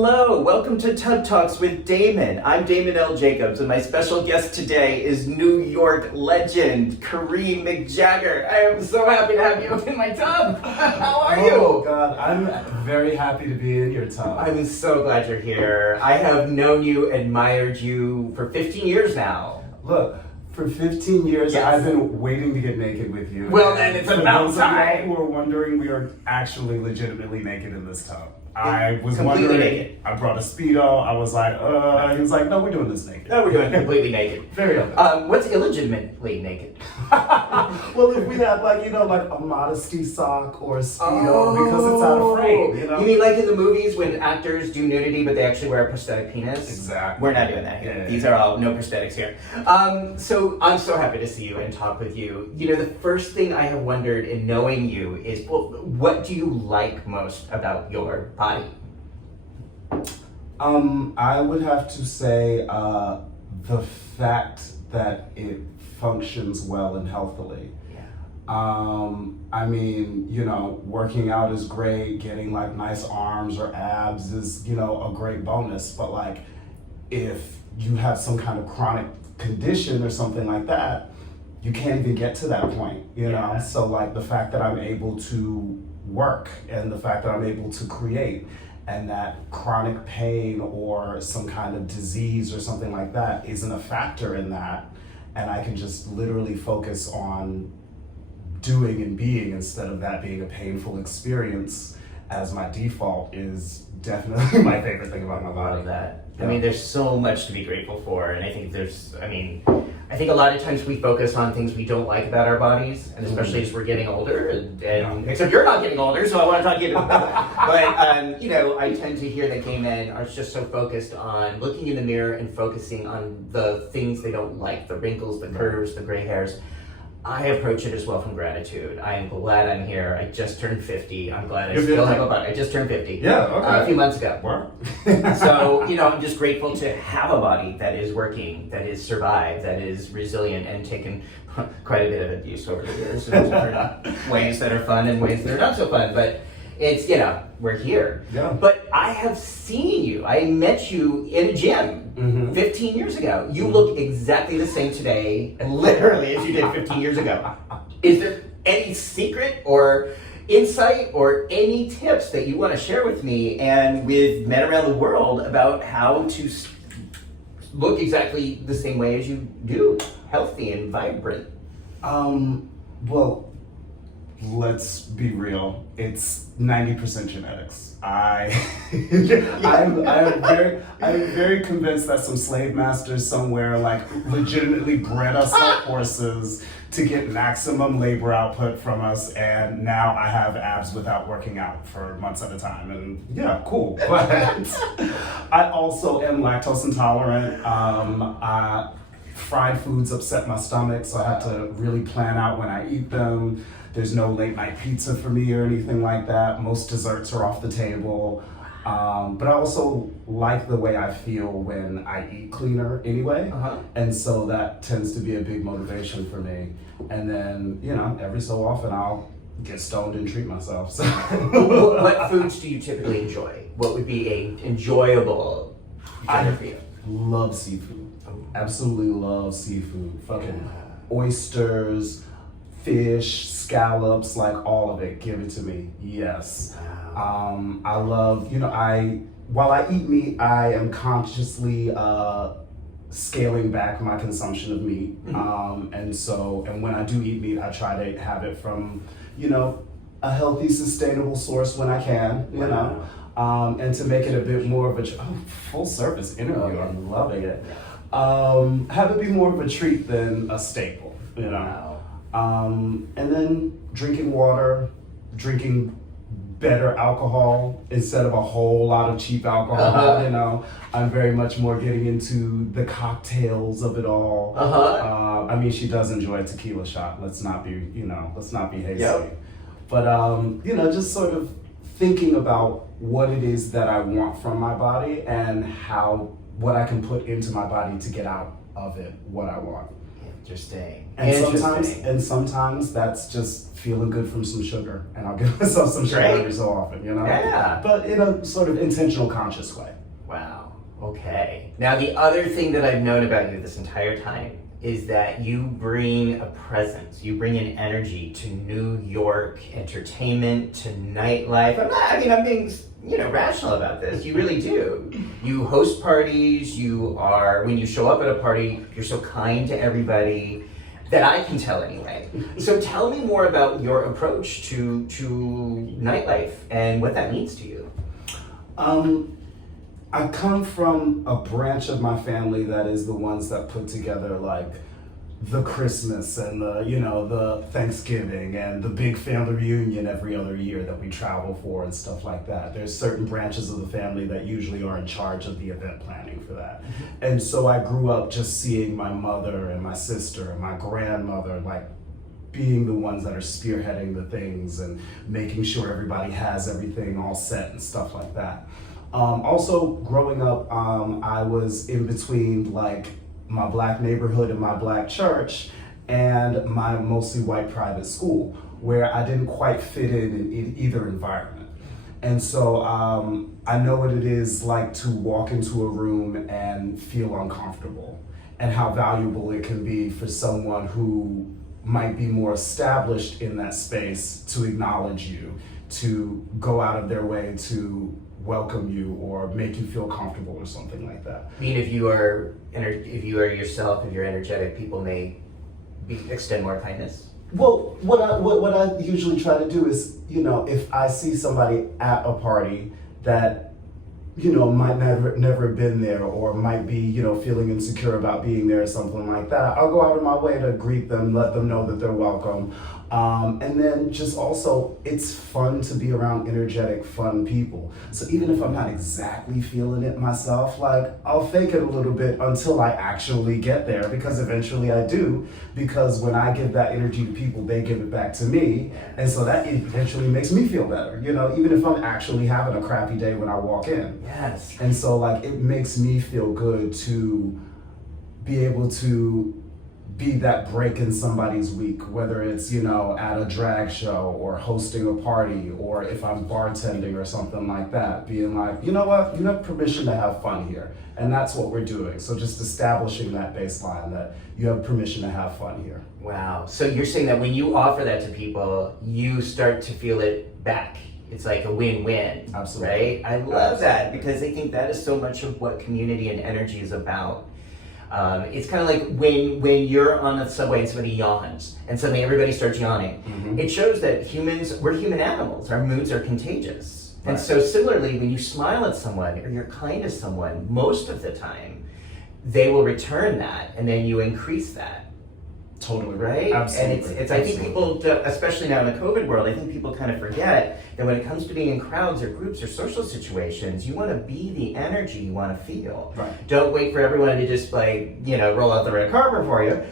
Hello, welcome to Tub Talks with Damon. I'm Damon L. Jacobs, and my special guest today is New York legend, Kareem McJagger. I am so happy to have you in my tub. How are you? Oh, God, I'm very happy to be in your tub. I'm so glad you're here. I have known you, admired you for 15 years now. Look, for 15 years, Yes. I've been waiting to get naked with you. Well, then it's about those of you time. who are wondering, we are actually legitimately naked in this tub. I was Completely wondering, naked. I brought a Speedo, I was like, he was like, no, we're doing this naked. No, we're doing completely naked. Very open. What's illegitimately naked? Well, if we had like a modesty sock or a Speedo, because it's out of frame, You mean like in the movies when actors do nudity but they actually wear a prosthetic penis? Exactly. We're not doing that here. Yeah. These are all no prosthetics here. So I'm so happy to see you and talk with you. You know, the first thing I have wondered in knowing you is, well, what do you like most about your body? I would have to say the fact that it functions well and healthily. Yeah. I mean, working out is great, getting like nice arms or abs is, a great bonus. But like, if you have some kind of chronic condition or something like that, you can't even get to that point, Yeah. So like the fact that I'm able to work and the fact that I'm able to create and that chronic pain or some kind of disease or something like that isn't a factor in that, and I can just literally focus on doing and being instead of that being a painful experience as my default is definitely my favorite thing about my I body. love that. Yeah. I mean, there's so much to be grateful for, and I think I think a lot of times we focus on things we don't like about our bodies, and especially as we're getting older, and except you're not getting older, so I want to talk to you about that. But, I tend to hear that gay men are just so focused on looking in the mirror and focusing on the things they don't like, the wrinkles, the curves, the gray hairs. I approach it as well from gratitude. I am glad I'm here. I just turned 50. I'm glad I You're still 50? have a body. I just turned 50. Yeah, okay. A few months ago. Work. So, I'm just grateful to have a body that is working, that is survived, that is resilient, and taken quite a bit of abuse over the years in different ways that are fun and ways that are not so fun. But it's, we're here. Yeah. But I have seen you. I met you in a gym 15 years ago. You look exactly the same today, and literally as you did 15 years ago. Is there any secret or insight or any tips that you want to share with me and with men around the world about how to look exactly the same way as you do, healthy and vibrant? Well, let's be real. It's 90% genetics. I'm very convinced that some slave masters somewhere like legitimately bred us like horses to get maximum labor output from us, and now I have abs without working out for months at a time, and yeah, cool. But I also am lactose intolerant. Fried foods upset my stomach, so I have to really plan out when I eat them. There's no late night pizza for me or anything like that. Most desserts are off the table. But I also like the way I feel when I eat cleaner anyway. And so that tends to be a big motivation for me. And then, every so often I'll get stoned and treat myself. So. What foods do you typically enjoy? What would be a enjoyable dinner for you? Love seafood. Absolutely love seafood. Fucking oysters, fish, scallops, like all of it. Give it to me. Yes. I love, while I eat meat, I am consciously scaling back my consumption of meat. And when I do eat meat, I try to have it from, a healthy, sustainable source when I can, and to make it a bit more of a full service interview. I'm loving it. Have it be more of a treat than a staple, and then drinking water, drinking better alcohol instead of a whole lot of cheap alcohol. I'm very much more getting into the cocktails of it all. I mean, she does enjoy a tequila shot. Let's not be hasty. Yep. But just sort of thinking about what it is that I want from my body and what I can put into my body to get out of it what I want. Interesting. And sometimes that's just feeling good from some sugar, and I'll give myself some sugar every so often, you know? Yeah. But in a sort of intentional, conscious way. Wow. Okay. Now, the other thing that I've known about you this entire time is that you bring a presence, you bring an energy to New York entertainment, to nightlife. I'm being, rational about this. You really do. You host parties, when you show up at a party, you're so kind to everybody, that I can tell anyway. So tell me more about your approach to nightlife and what that means to you. I come from a branch of my family that is the ones that put together like the Christmas and the Thanksgiving and the big family reunion every other year that we travel for and stuff like that. There's certain branches of the family that usually are in charge of the event planning for that. And so I grew up just seeing my mother and my sister and my grandmother like being the ones that are spearheading the things and making sure everybody has everything all set and stuff like that. Also, growing up, I was in between like my black neighborhood and my black church and my mostly white private school, where I didn't quite fit in either environment. And so I know what it is like to walk into a room and feel uncomfortable, and how valuable it can be for someone who might be more established in that space to acknowledge you, to go out of their way to welcome you or make you feel comfortable or something like that. I mean, if you are yourself, if you're energetic, people may extend more kindness. Well, what I usually try to do is, if I see somebody at a party that might never have been there or might be, feeling insecure about being there or something like that, I'll go out of my way to greet them, let them know that they're welcome. And then just also, it's fun to be around energetic, fun people. So even if I'm not exactly feeling it myself, like I'll fake it a little bit until I actually get there, because eventually I do, because when I give that energy to people, they give it back to me. And so that eventually makes me feel better, even if I'm actually having a crappy day when I walk in. Yes. And so like it makes me feel good to be able to be that break in somebody's week, whether it's, at a drag show or hosting a party, or if I'm bartending or something like that, being like, you know what, you have permission to have fun here. And that's what we're doing. So just establishing that baseline that you have permission to have fun here. Wow. So you're saying that when you offer that to people, you start to feel it back. It's like a win-win. Absolutely. Right? I love that, because I think that is so much of what community and energy is about. It's kind of like when you're on the subway and somebody yawns and suddenly everybody starts yawning. Mm-hmm. It shows that we're human animals. Our moods are contagious. Right. And so similarly, when you smile at someone or you're kind to someone, most of the time, they will return that, and then you increase that. Totally. Right? Absolutely. And I think people, especially now in the COVID world, I think people kind of forget that when it comes to being in crowds or groups or social situations, you want to be the energy you want to feel. Right. Don't wait for everyone to just roll out the red carpet for you.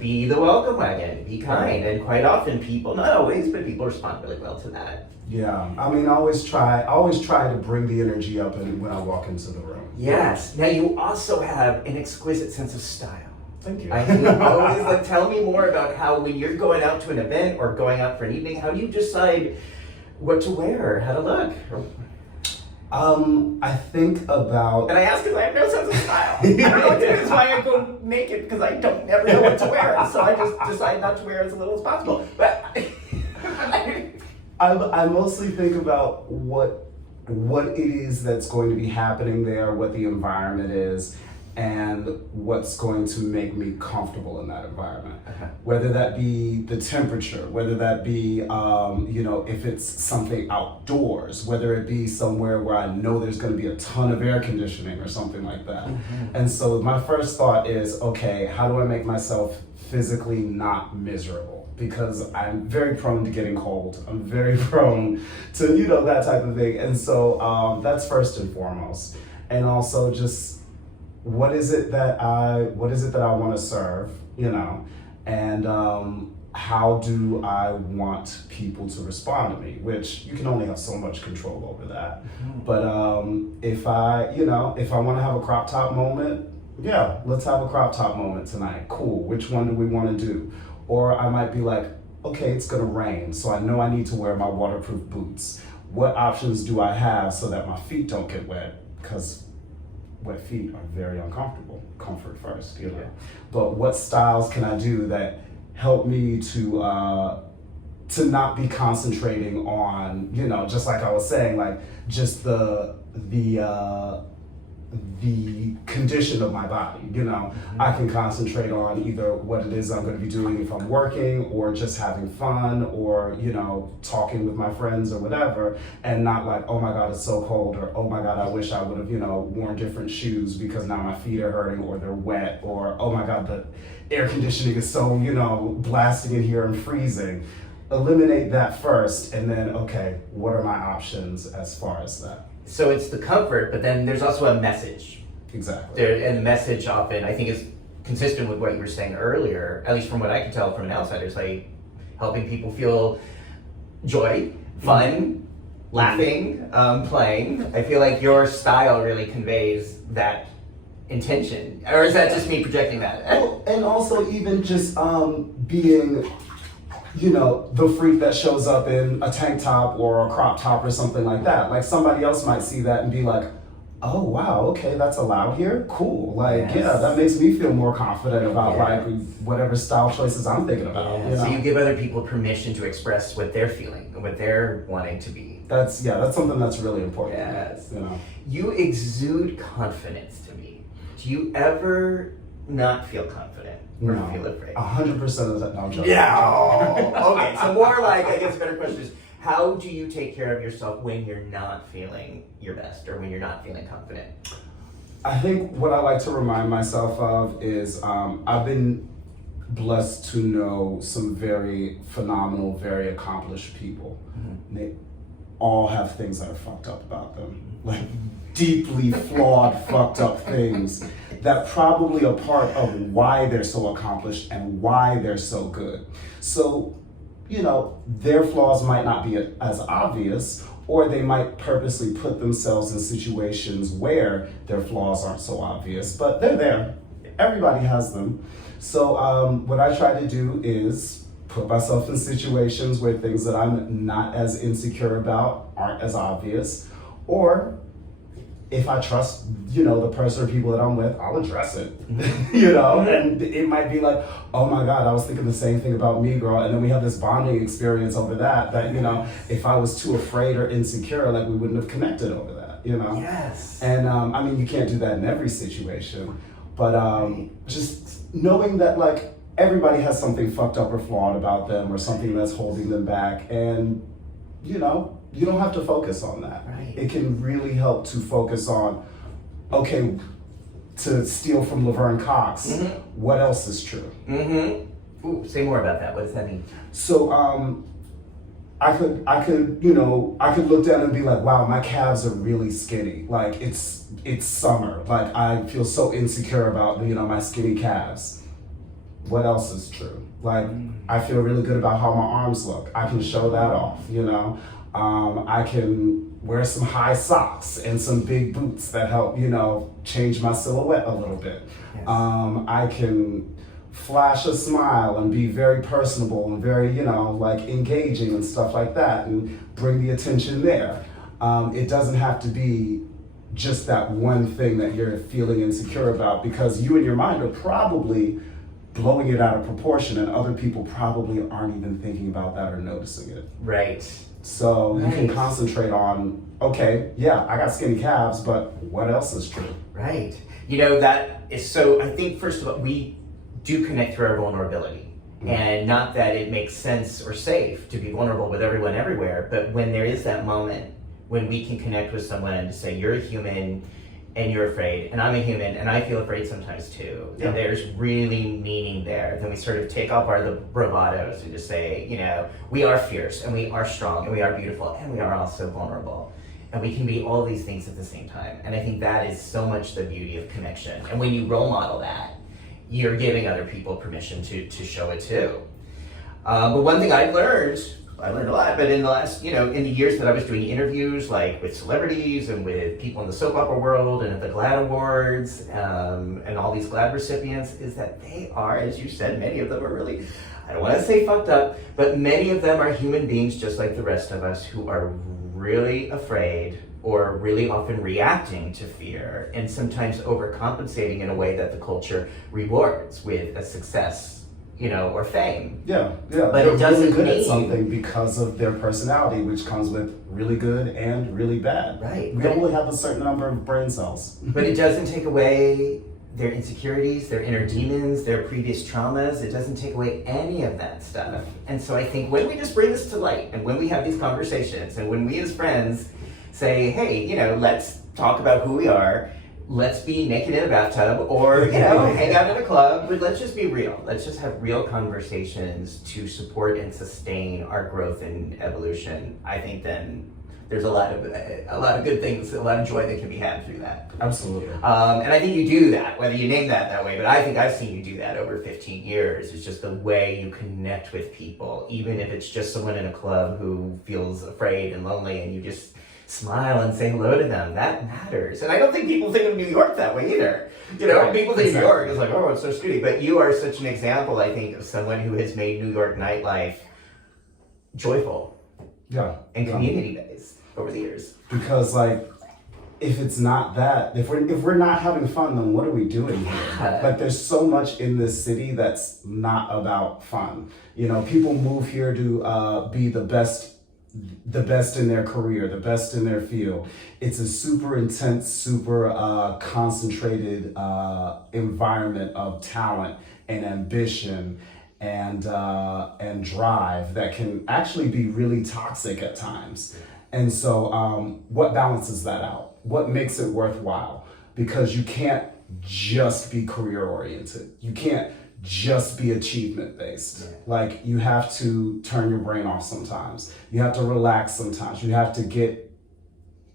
Be the welcome wagon, be kind. And quite often people, not always, but people respond really well to that. Yeah. I mean, I always try to bring the energy up when I walk into the room. Yes. Now you also have an exquisite sense of style. Thank you. I think always tell me more about how when you're going out to an event or going out for an evening, how do you decide what to wear or how to look? I think about... And I ask because I have no sense of style. I don't know what to do. That's why I go naked, because I don't never know what to wear. So I just decide not to wear as little as possible. But I mostly think about what it is that's going to be happening there, what the environment is, and what's going to make me comfortable in that environment. Okay. Whether that be the temperature, whether that be, if it's something outdoors, whether it be somewhere where I know there's going to be a ton of air conditioning or something like that. Mm-hmm. And so my first thought is, okay, how do I make myself physically not miserable? Because I'm very prone to getting cold. I'm very prone to, that type of thing. And so that's first and foremost. And also just, what is it that I want to serve, and how do I want people to respond to me, which you can only have so much control over that. Mm-hmm. But if I want to have a crop top moment, yeah, let's have a crop top moment tonight. Cool. Which one do we want to do? Or I might be like, okay, it's gonna rain, so I know I need to wear my waterproof boots. What options do I have so that my feet don't get wet? Because wet feet are very uncomfortable. Comfort first, you know. Yeah. But what styles can I do that help me to not be concentrating on, you know, just like I was saying, like just the condition of my body, you know. I can concentrate on either what it is I'm going to be doing if I'm working, or just having fun, or, you know, talking with my friends or whatever, and not like, oh my God, it's so cold, or oh my God, I wish I would have, you know, worn different shoes because now my feet are hurting or they're wet, or oh my God, the air conditioning is so, you know, blasting in here and freezing. Eliminate that first, and then, okay, what are my options as far as that? So it's the comfort, but then there's also a message. Exactly. And the message often, I think, is consistent with what you were saying earlier, at least from what I can tell from an outsider, is like helping people feel joy, fun, laughing, playing. I feel like your style really conveys that intention. Or is that just me projecting that? Well, and also even just being, you know, the freak that shows up in a tank top or a crop top or something like that. Like somebody else might see that and be like, oh wow, okay, that's allowed here? Cool. Like, Yes. yeah, that makes me feel more confident about Yeah. like whatever style choices I'm thinking about. Yeah. You know? So you give other people permission to express what they're feeling and what they're wanting to be. That's something that's really important. Yes. You know. You exude confidence to me. Do you ever not feel confident or No. feel afraid? 100% of that. No, I'm joking. Yeah. Okay. So more like, I guess a better question is, how do you take care of yourself when you're not feeling your best or when you're not feeling confident? I think what I like to remind myself of is I've been blessed to know some very phenomenal, very accomplished people. They all have things that are fucked up about them. Like deeply flawed, fucked up things that probably are part of why they're so accomplished and why they're so good. So, you know, their flaws might not be as obvious, or they might purposely put themselves in situations where their flaws aren't so obvious, but they're there. Everybody has them. So what I try to do is put myself in situations where things that I'm not as insecure about aren't as obvious, or if I trust, you know, the person or people that I'm with, I'll address it, you know? And it might be like, oh my God, I was thinking the same thing about me, girl. And then we have this bonding experience over that, you know, if I was too afraid or insecure, like we wouldn't have connected over that, you know? Yes. And I mean, you can't do that in every situation, but just knowing that like everybody has something fucked up or flawed about them or something that's holding them back. And, you know, you don't have to focus on that. Right. It can really help to focus on, okay, to steal from Laverne Cox, what else is true? Ooh, say more about that. What does that mean? So I could, you know, I could look down and be like, wow, my calves are really skinny. Like it's summer. Like I feel so insecure about, you know, my skinny calves. What else is true? Like I feel really good about how my arms look. I can show that off, you know. I can wear some high socks and some big boots that help, you know, change my silhouette a little bit. Yes. I can flash a smile and be very personable and very, you know, like engaging and stuff like that and bring the attention there. It doesn't have to be just that one thing that you're feeling insecure about, because you and your mind are probably blowing it out of proportion and other people probably aren't even thinking about that or noticing it. Right. So you can concentrate on, okay, yeah, I got skinny calves, but what else is true? Right. You know, that is so, I think, first of all, we do connect through our vulnerability. And not that it makes sense or safe to be vulnerable with everyone everywhere, but when there is that moment when we can connect with someone and say, you're a human and you're afraid, and I'm a human and I feel afraid sometimes too, and there's really meaning there, then we sort of take off the bravados and just say, you know, we are fierce and we are strong and we are beautiful and we are also vulnerable. And we can be all these things at the same time. And I think that is so much the beauty of connection. And when you role model that, you're giving other people permission to show it too. But one thing I've learned I learned a lot, but in the last, in the years that I was doing interviews, like with celebrities and with people in the soap opera world and at the GLAAD Awards, and all these GLAAD recipients, is that they are, as you said, many of them are really, I don't want to say fucked up, but many of them are human beings just like the rest of us who are really afraid or really often reacting to fear and sometimes overcompensating in a way that the culture rewards with a success, or fame. Yeah. But they're it doesn't really good mean at something because of their personality, which comes with really good and really bad. Right. We only have a certain number of brain cells. But it doesn't take away their insecurities, their inner demons, their previous traumas. It doesn't take away any of that stuff. And so I think when we just bring this to light and when we have these conversations and when we as friends say, hey, let's talk about who we are, let's be naked in a bathtub or, hang out in a club, but let's just be real. Let's just have real conversations to support and sustain our growth and evolution. I think then there's a lot of good things, a lot of joy that can be had through that. Absolutely. And I think you do that, whether you name that way, but I think I've seen you do that over 15 years. It's just the way you connect with people, even if it's just someone in a club who feels afraid and lonely and you just smile and say hello to them. That matters. And I don't think people think of New York that way either. Right, People think exactly. New York is like, oh, it's so snooty. But you are such an example, I think, of someone who has made New York nightlife joyful and community-based over the years. Because if it's not that, if we're not having fun, then what are we doing here? Yeah. There's so much in this city that's not about fun. People move here to be the best in their career, the best in their field. It's a super intense, super concentrated environment of talent and ambition and drive that can actually be really toxic at times. And so what balances that out? What makes it worthwhile? Because you can't just be career oriented. You can't just be achievement based. Yeah. You have to turn your brain off sometimes. You have to relax sometimes. You have to get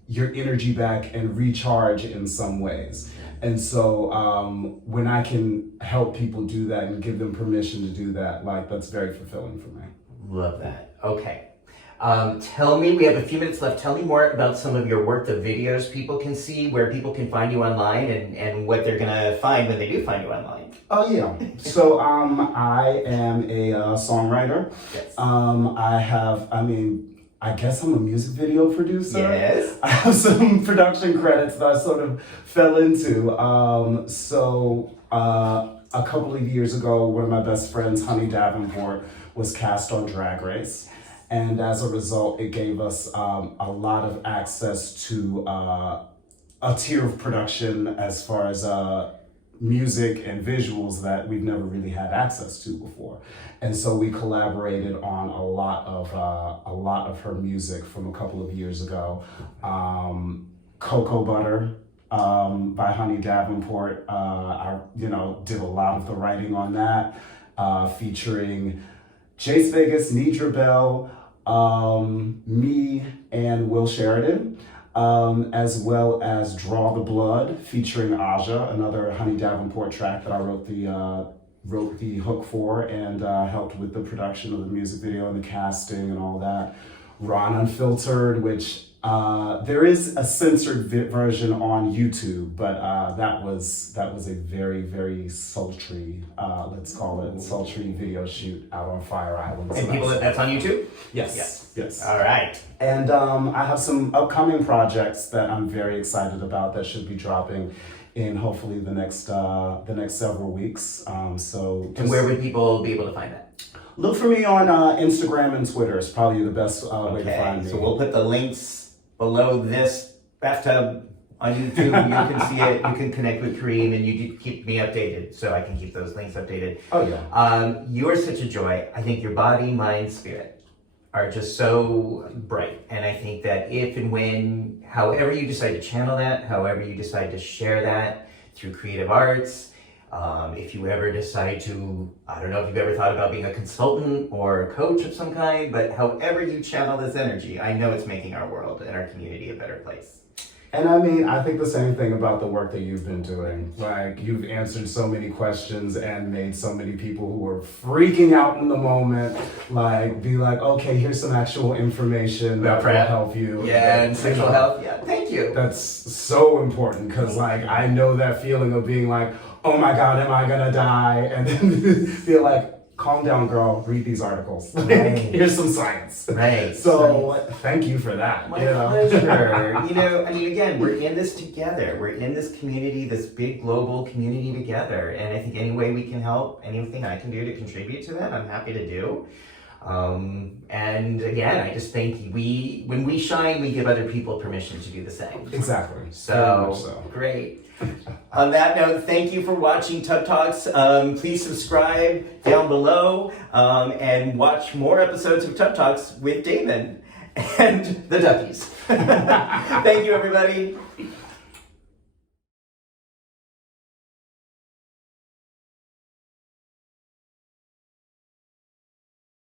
your energy back and recharge in some ways. And so when I can help people do that and give them permission to do that, that's very fulfilling for me. Love that. Okay. Tell me, we have a few minutes left. Tell me more about some of your work, the videos people can see, where people can find you online and what they're going to find when they do find you online. Oh, yeah. So I am a songwriter. Yes. I guess I'm a music video producer. Yes. I have some production credits that I sort of fell into. A couple of years ago, one of my best friends, Honey Davenport, was cast on Drag Race. And as a result, it gave us a lot of access to a tier of production as far as music and visuals that we've never really had access to before. And so we collaborated on a lot of her music from a couple of years ago. Cocoa Butter by Honey Davenport. I did a lot of the writing on that, featuring Jace Vegas, Nidra Bell, me, and Will Sheridan, as well as Draw the Blood, featuring Aja, another Honey Davenport track that I wrote the hook for and helped with the production of the music video and the casting and all that. Ron Unfiltered, which there is a censored version on YouTube, but that was a very, very sultry, let's call it sultry video shoot out on Fire Island. And that's on YouTube? Yes. All right. And I have some upcoming projects that I'm very excited about that should be dropping in hopefully the next several weeks. And where would people be able to find that? Look for me on Instagram and Twitter. It's probably the best way to find me. So we'll put the links below this bathtub on YouTube. You can see it. You can connect with Kareem, and you keep me updated so I can keep those links updated. Oh yeah. You are such a joy. I think your body, mind, spirit are just so bright, and I think that if and when, however you decide to channel that, however you decide to share that through creative arts. If you ever decide to, I don't know if you've ever thought about being a consultant or a coach of some kind, but however you channel this energy, I know it's making our world and our community a better place. And I mean, I think the same thing about the work that you've been doing. Like, you've answered so many questions and made so many people who were freaking out in the moment, like, be like, okay, here's some actual information that will help you. Yeah, and sexual health. Yeah, thank you. That's so important, because, like, I know that feeling of being like, oh my God, am I gonna die? And then feel like, calm down, girl, read these articles. Right. Here's some science. Right. So thank you for that. My pleasure. I mean, again, we're in this together. We're in this community, this big global community together. And I think any way we can help, anything I can do to contribute to that, I'm happy to do. And again, I just think when we shine, we give other people permission to do the same. Exactly. So. Great. On that note, thank you for watching Tub Talks. Please subscribe down below and watch more episodes of Tub Talks with Damon and the Duckies. Thank you, everybody.